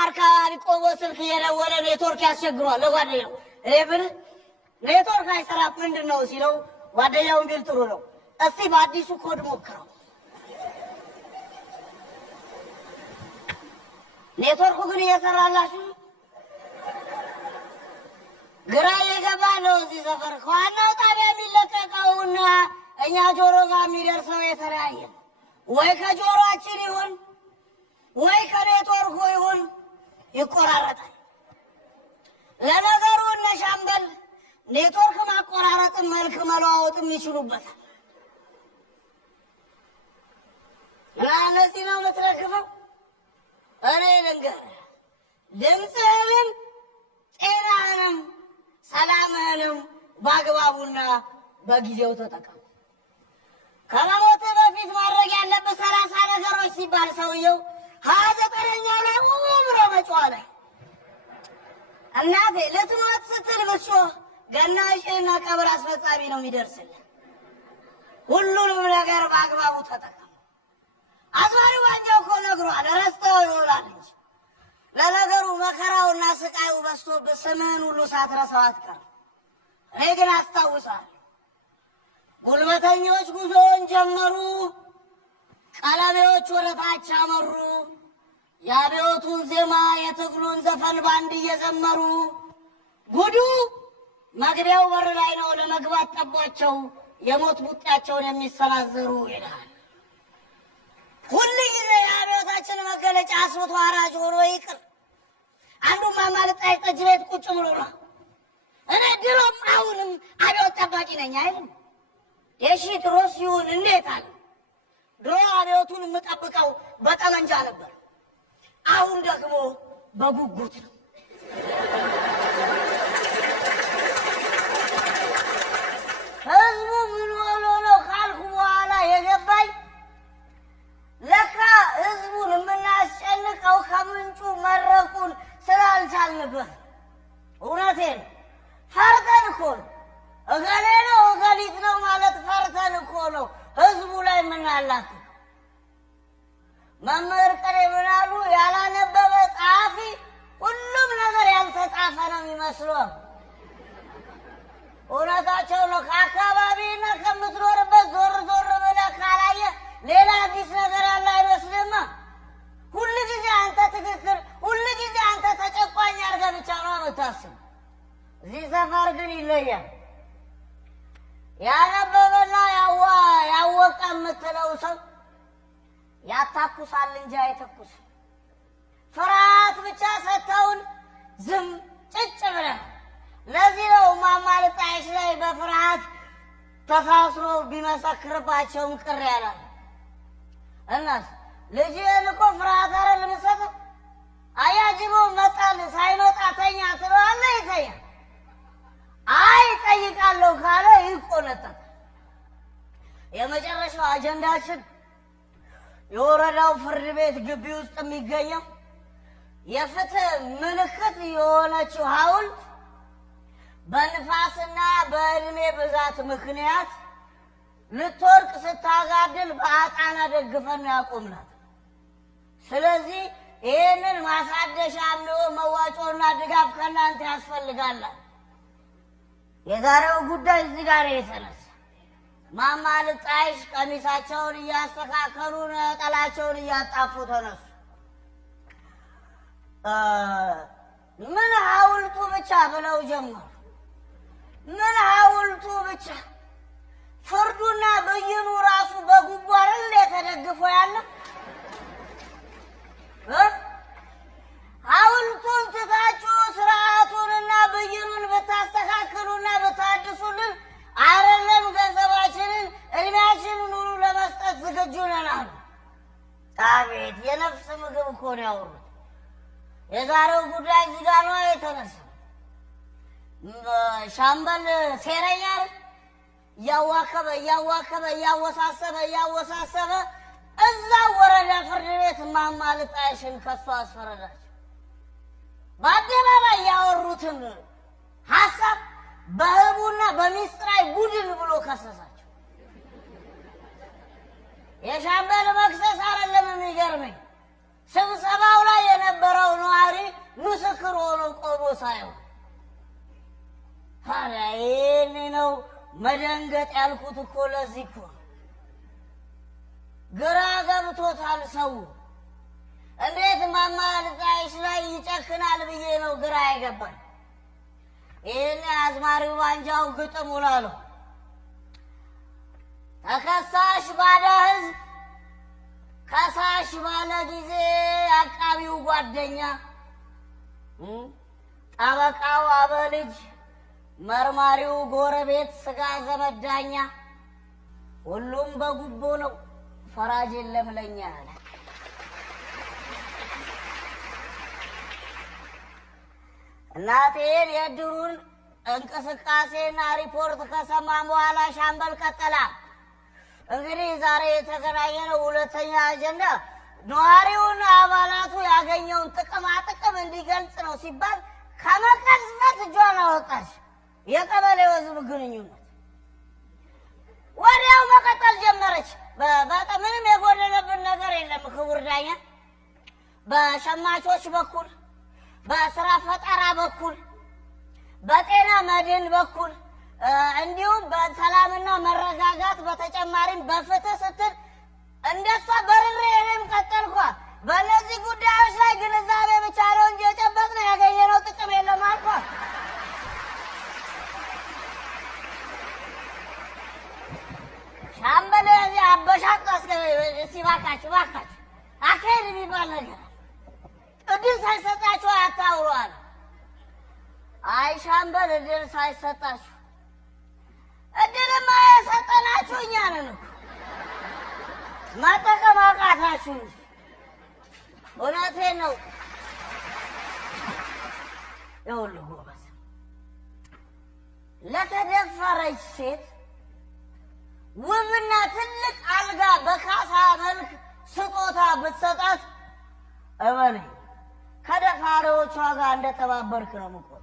አካባቢ ቆሞ ስልክ እየደወለ ኔትወርክ ያስቸግሯል ለጓደኛው። እኔ ብልህ ኔትወርክ አይሰራም ምንድን ነው ሲለው ጓደኛውን ቢል ጥሩ ነው፣ እስቲ በአዲሱ ኮድ ሞክረው። ኔትወርኩ ግን እየሰራላችሁ ግራ እየገባ ነው። እዚህ ሰፈር ከዋናው ጣቢያ የሚለቀቀውና እኛ ጆሮ ጋር የሚደርሰው የተለያየ ነው። ወይ ከጆሮአችን ይሁን ወይ ከኔትወርኩ ይሁን ይቆራረጣል። ለነገሩ እነ ሻምበል ኔትወርክ ማቆራረጥም መልክ መለዋወጥም ይችሉበታል። እና ለዚህ ነው የምትረግፈው። እኔ ልንገርህ፣ ድምፅህንም ጤናህንም ሰላምህንም በአግባቡና በጊዜው ተጠቀም። ከመሞትህ በፊት ማድረግ ያለብህ 30 ነገሮች ሲባል ሰውየው 29ኛው ላይ ብሎ መጮህ ላይ እናቴ ልትሞት ስትል ብትጮህ ገናሽና ቀብር አስፈጻሚ ነው የሚደርስልህ። ሁሉንም ነገር በአግባቡ ተጠቀም። አዝማሪ ዋንጃው እኮ ነግሯል፣ ረስተው ይሆናል እንጂ። ለነገሩ መከራውና ስቃዩ በዝቶብህ ስምህን ሁሉ ሳትረሳው አትቀርም። እኔ ግን አስታውሳለሁ። ጉልበተኞች ጉዞውን ጀመሩ፣ ቀለሜዎች ወደ ታች አመሩ። የአብዮቱን ዜማ የትግሉን ዘፈን ባንድ እየዘመሩ ጉዱ መግቢያው በር ላይ ነው፣ ለመግባት ጠቧቸው የሞት ቡጤያቸውን የሚሰናዘሩ ይላል። ሁል ጊዜ የአብዮታችን መገለጫ አስብቶ አራጅ ሆኖ ይቅር። አንዱማ ማለት ጠጅ ቤት ቁጭ ብሎ ነው እኔ ድሮም አሁንም አብዮት ጠባቂ ነኝ አይልም። የሺ ድሮስ ይሁን እንዴት አለ። ድሮ አብዮቱን የምጠብቀው በጠመንጃ ነበር፣ አሁን ደግሞ በጉጉት ነው። ህዝቡ ምን ሆኖ ነው ካልኩ በኋላ የገባኝ ለካ ህዝቡን የምናስጨንቀው ከምንጩ መረቁን ስላልቻልንበት። እውነቴን ፈርተን እኮ ነው። እገሌ ነው እገሊት ነው ማለት ፈርተን እኮ ነው ህዝቡ ላይ የምናላት። መምህር ቀሬ ምን አሉ? ያላነበበ ጸሐፊ ሁሉም ነገር ያልተጻፈ ነው የሚመስለው። እውነታቸው ነው። ከአካባቢና ከምትኖርበት ዞር ዞር ብለህ ካላየ ሌላ አዲስ ነገር ያለ አይመስልማ። ሁሉ ጊዜ አንተ ትክክል፣ ሁሉ ጊዜ አንተ ተጨቋኝ አድርገህ ብቻ ነው የምታስብ። እዚህ ሰፈር ግን ይለያል። ያነበበና ያወቀ የምትለው ሰው ያታኩሳል እንጂ አይተኩስም። ፍርሃት ብቻ ሰጥተውን ዝም ጭጭ ብለን። ለዚህ ነው እማማ ልጣይሽ ላይ በፍርሃት ተሳስሮ ቢመሰክርባቸውም ቅር ያላል። እናስ ልጅህን እኮ ፍርሃት አይደል የምትሰጠው? አያጅቦ መጣል ሳይመጣ ተኛ ትለዋለህ፣ ይተኛል። አይ ጠይቃለሁ ካለ ይቆነጣል። የመጨረሻው አጀንዳችን የወረዳው ፍርድ ቤት ግቢ ውስጥ የሚገኘው የፍትህ ምልክት የሆነችው ሐውልት በንፋስና በእድሜ ብዛት ምክንያት ልትወርቅ ስታጋድል በአጣና ደግፈን ያቆምናት። ስለዚህ ይህንን ማሳደሻ የሚሆን መዋጮና ድጋፍ ከእናንተ ያስፈልጋላል። የዛሬው ጉዳይ እዚህ ጋር የተነሳ እማማ ልጣይሽ ቀሚሳቸውን እያስተካከሉ ነጠላቸውን እያጣፉ ተነሱ። ምን ሐውልቱ ብቻ ብለው ጀመሩ። ምን ሐውልቱ ብቻ? ፍርዱና ብይኑ ራሱ በጉቦ አይደል የተደግፎ ያለ? ሐውልቱን ትታችሁ ስርዓቱንና ብይኑን ብታስተካክሉና ብታድሱልን አይደለም ገንዘባችንን እድሜያችንን ሁሉ ለመስጠት ዝግጁ ነን አሉ። አቤት የነፍስ ምግብ እኮ ነው ያወሩት። የዛሬው ጉዳይ እዚህ ጋር ነው የተነሳው። ሻምበል ሴረኛ እያዋከበ እያወሳሰበ እዛ ወረዳ ፍርድ ቤት እማማ ልጣይሽን ከሷ አስፈረዳቸው። በአደባባይ ያወሩትን ሀሳብ በህቡና በሚስጥራዊ ቡድን ብሎ ከሰሳቸው። የሻምበል መክሰስ አይደለም የሚገርመኝ፣ ስብሰባው ላይ የነበረው ነዋሪ ምስክር ሆኖ ቆሞ ሳይሆን ታዲያ ይሄን ነው መደንገጥ ያልኩት እኮ ለዚህ እኮ ግራ ገብቶታል ሰው። እንዴት እማማ ልጣይሽ ላይ ይጨክናል ብዬ ነው ግራ አይገባኝ። ይህን አዝማሪው ባንጃው ግጥም ውላለሁ። ተከሳሽ ባዳ ህዝብ ከሳሽ ባለ ጊዜ አቃቢው ጓደኛ ጠበቃው አበልጅ መርማሪው ጎረቤት ስጋ ዘመዳኛ ሁሉም በጉቦ ነው ፈራጅ የለም ለኛ አለ። እናቴን የድሩን እንቅስቃሴና ሪፖርት ከሰማን በኋላ ሻምበል ቀጠላ። እንግዲህ ዛሬ የተገናኘነው ሁለተኛ አጀንዳ ነዋሪውን አባላቱ ያገኘውን ጥቅም እንዲገልጽ ነው ሲባል ከመቀዝበት እጇን አወጣች። የቀበሌው ህዝብ ግንኙነት ወዲያው መቀጠል ጀመረች። በጣም ምንም የጎደለብን ነገር የለም ክቡር ዳኛ። በሸማቾች በኩል፣ በስራ ፈጠራ በኩል፣ በጤና መድን በኩል እንዲሁም በሰላምና መረጋጋት በተጨማሪም በፍትህ ስትል እንደሷ በርሬ እኔም ቀጠልኳ። በእነዚህ ጉዳዮች ላይ ግንዛቤ ብቻ ነው እንጂ የጨበጥነው ያገኘነው ጥቅም የለም አልኳ። ሻምበል አበሻቀስ ሲባካችሁ አካሄድ የሚባል ነገር እድል ሳይሰጣችሁ አታውሯል። አይ ሻምበል እድል ሳይሰጣችሁ እድልማ የሰጠናችሁ እኛ ነን እኮ መጠቀም አቃታችሁ። እውነቴን ነው። ይኸውልህ ጎበዝ፣ ለተደፈረች ሴት ውብና ትልቅ አልጋ በካሳ መልክ ስጦታ ብትሰጣት እመነኝ ከደፋሪዎቿ ጋር እንደተባበርክ ነው የምቆጥረው።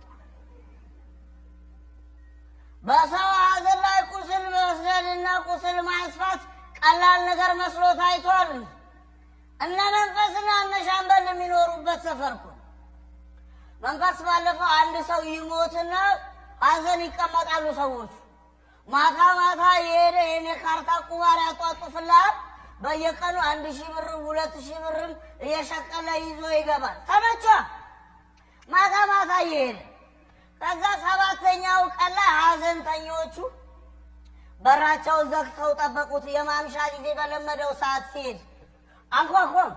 በሰው ሐዘን ላይ ቁስል መስደድና ቁስል ማስፋት ቀላል ነገር መስሎ ታይቷል። እነ መንፈስና እነ ሻምበል የሚኖሩበት ሰፈር እኮ መንፈስ ባለፈው አንድ ሰው ይሞትና ሐዘን ይቀመጣሉ ሰዎች። ማታ ማታ የሄደ የኔ ካርታ ቁማር ያጧጡፍልሃል። በየቀኑ 1000 ብር 2000 ብርም እየሸቀለ ይዞ ይገባል። ተመቿ ማታ ማታ እየሄደ ከዛ 7ኛው ቀን ላይ ሐዘንተኞቹ በራቸውን ዘግተው ጠበቁት። የማምሻ ጊዜ በለመደው ሰዓት ሲሄድ አንኳኳም።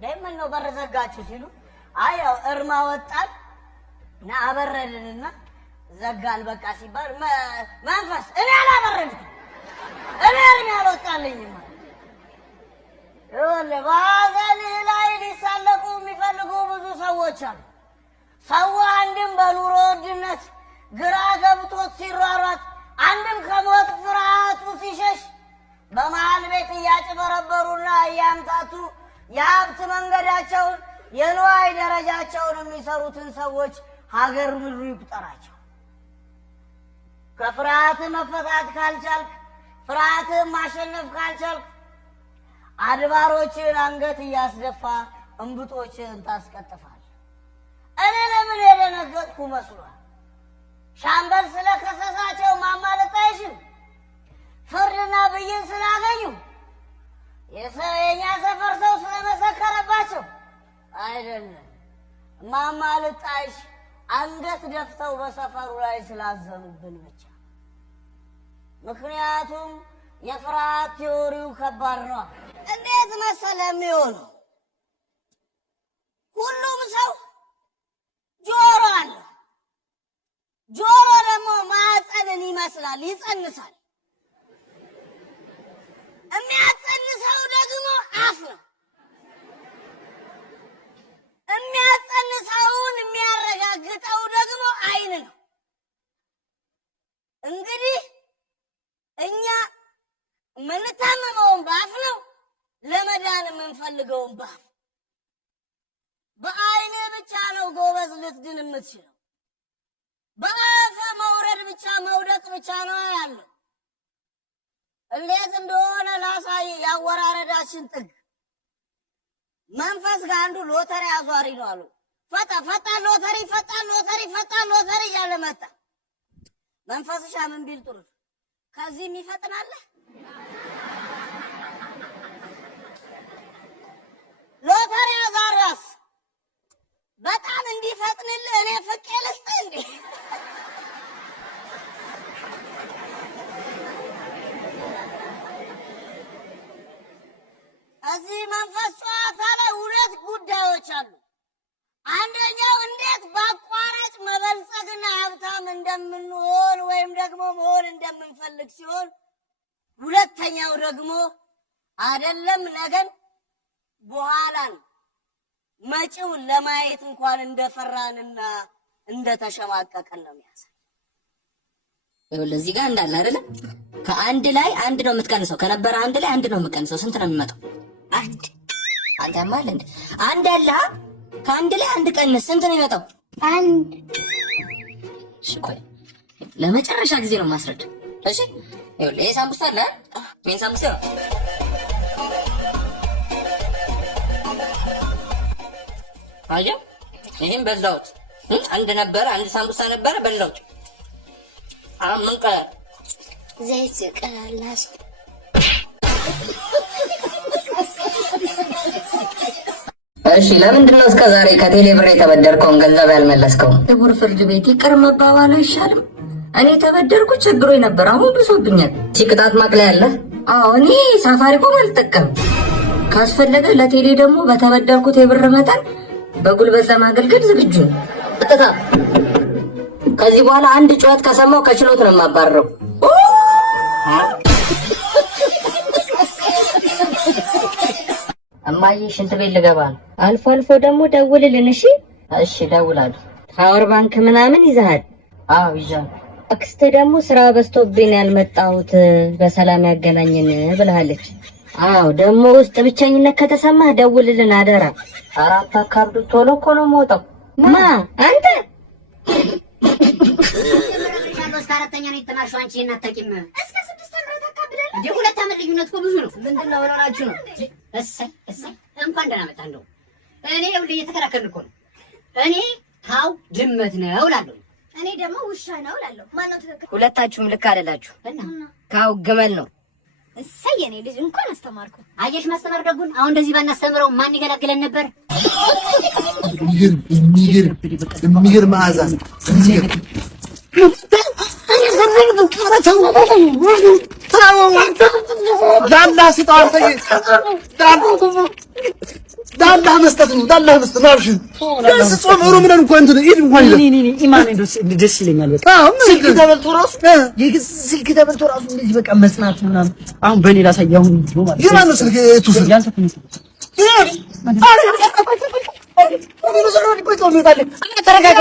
ለምን ነው በር ዘጋችሁ ሲሉ አይ ያው እርማ ወጣን እና አበረድንና ዘጋን በቃ ሲባል መንፈስ እኔ አላበረድኩም እኔ እርሜ አልወጣልኝም። ይኸውልህ በሐዘንህ ላይ ሊሳለቁ የሚፈልጉ ብዙ ሰዎች አሉ። ሰው አንድም በኑሮ ውድነት ግራ ገብቶት ሲሯሯጥ፣ አንድም ከሞት ፍርሃቱ ሲሸሽ በመሃል ቤት እያጭበረበሩና እያምታቱ የሀብት መንገዳቸውን የንዋይ ደረጃቸውን የሚሰሩትን ሰዎች ሀገር ምድሩ ይቁጠራቸው። ከፍርሃት መፈታት ካልቻልክ፣ ፍርሃትን ማሸነፍ ካልቻልክ አድባሮችን አንገት እያስደፋ እንብጦችን ታስቀጥፋል። እኔ ለምን የደነገጥኩ መስሏል? ሻምበል ስለከሰሳቸው ማማለጣይሽን ፍርድና ብይን ስላገኙ የኛ ሰፈር ሰው ስለመሰከረባቸው አይደለም። ማማለጣይሽ አንገት ደፍተው በሰፈሩ ላይ ስላዘኑብን ብቻ። ምክንያቱም የፍርሃት ቲዮሪው ከባድ ነው። እንዴት መሰለ የሚሆነው? ሁሉም ሰው ጆሮ አለው። ጆሮ ደግሞ ማህፀንን ይመስላል፣ ይጸንሳል። የሚያጸንሰው ደግሞ አፍ ነው። የሚያጸንሰውን የሚያረጋግጠው ደግሞ አይን ነው። እንግዲህ እኛ የምንታመመውን በአፍ ነው፣ ለመዳን የምንፈልገውን በአፍ። በአይን ብቻ ነው ጎበዝ ልትድን የምትችለው። በአፍ መውረድ ብቻ መውደቅ ብቻ ነው ያለው። እንዴት እንደሆነ ላሳይ ያወራረዳችን ጥግ። መንፈስ ጋር አንዱ ሎተሪ አዟሪ ነው አሉ። ፈጣን ሎተሪ እያለ መጣ። መንፈስሻ ምን ቢል ጥሩ ከዚህም ይፈጥናል። ሎተሪ አዟሪያስ በጣም እንዲፈጥንልህ እኔ ፍቄ ልስጥህ እንዴ? እዚህ መንፈስ ጨዋታ ላይ ሁለት ጉዳዮች አሉ። አንደኛው እንዴት በአቋራጭ መበልጸግና ሀብታም እንደምንሆን ወይም ደግሞ መሆን እንደምንፈልግ ሲሆን፣ ሁለተኛው ደግሞ አይደለም ነገን በኋላን መጪውን ለማየት እንኳን እንደፈራንና እንደተሸማቀቀን ነው የሚያሳይ። ለዚህ ጋር እንዳለ አይደለ? ከአንድ ላይ አንድ ነው የምትቀንሰው። ከነበረ አንድ ላይ አንድ ነው የምትቀንሰው። ስንት ነው የሚመጣው? አንድ። አንተ ያማል እንዴ? አንድ አለ። ከአንድ ላይ አንድ ቀንስ። ስንት ነው የሚመጣው? አንድ። እሺ ቆይ ለመጨረሻ ጊዜ ነው ማስረድ። እሺ ይሄ ሳምቡሳ አለ። ይሄ ሳምቡሳ አየህ፣ ይሄን በላሁት። አንድ ነበረ፣ አንድ ሳምቡሳ ነበረ፣ በላሁት። አሁን ምን ቀረ? ዘይት ቀላላስ። እሺ ለምንድን ነው እስከ ዛሬ ከቴሌ ብር የተበደርከውን ገንዘብ ያልመለስከው? ክቡር ፍርድ ቤት ይቅር መባባሉ አይሻልም? እኔ የተበደርኩ ችግሮኝ ነበር፣ አሁን ብሶብኛል። ቅጣት ማቅለያ አለ? አዎ፣ እኔ ሳፋሪኮም አልጠቀምም። ካስፈለገ ለቴሌ ደግሞ በተበደርኩት የብር መጠን በጉልበት ለማገልገል ዝግጁ ነው። ቀጥታ ከዚህ በኋላ አንድ ጩኸት ከሰማው ከችሎት ነው የማባረረው። እማዬ ሽንት ቤት ልገባ ነው። አልፎ አልፎ ደግሞ ደውልልን። እሺ እሺ፣ ደውላለሁ። ፓወር ባንክ ምናምን ይዘሃል? አዎ ይዣለሁ። አክስት ደግሞ ስራ በዝቶብኝ ያልመጣሁት በሰላም ያገናኘን ብለሃለች። አዎ ደግሞ ውስጥ ብቸኝነት ከተሰማህ ደውልልን አደራ። አራት አካብዱ ቶሎ እኮ ነው የምወጣው። ማ አንተ እስከ አራተኛ ነው የተማርሽው አንቺ እናታቂም እስከ 6 ዓመት ተካብደል እንዴ? 2 ዓመት ልዩነት እኮ ብዙ ነው። ምንድነው ወራችሁ ነው? እሰይ እንኳን ደህና መጣህ። እንደው እኔ ሁሌ እየተከራከርን እኮ ነው። እኔ ታው ድመት ነው እላለሁ፣ እኔ ደግሞ ውሻ ነው እላለሁ። ማን ነው ትክክል? ሁለታችሁም ልክ አይደላችሁ። ካው ግመል ነው። እሰይ የኔ ልጅ እንኳን አስተማርኩ። አየሽ ማስተማር ደጉን። አሁን እንደዚህ ባናስተምረው ማን ይገላግለን ነበር? የሚገርም መዓዛ ዳላ መስጠት ነው። ዳላ መስጠት ነው። አብሽን ደስ ጾም ሩ ምን እንኳን እንትን ኢድ እንኳን ኢማን ደስ ይለኛል። በቃ ስልክ ተበልቶ ራሱ ስልክ ተበልቶ ራሱ እንደዚህ በቃ መስናት ምናምን አሁን በኔ ላሳያው ነው ማለት የማን ነው ስልክ እቱስ ያንተ ትንሽ ተረጋጋ።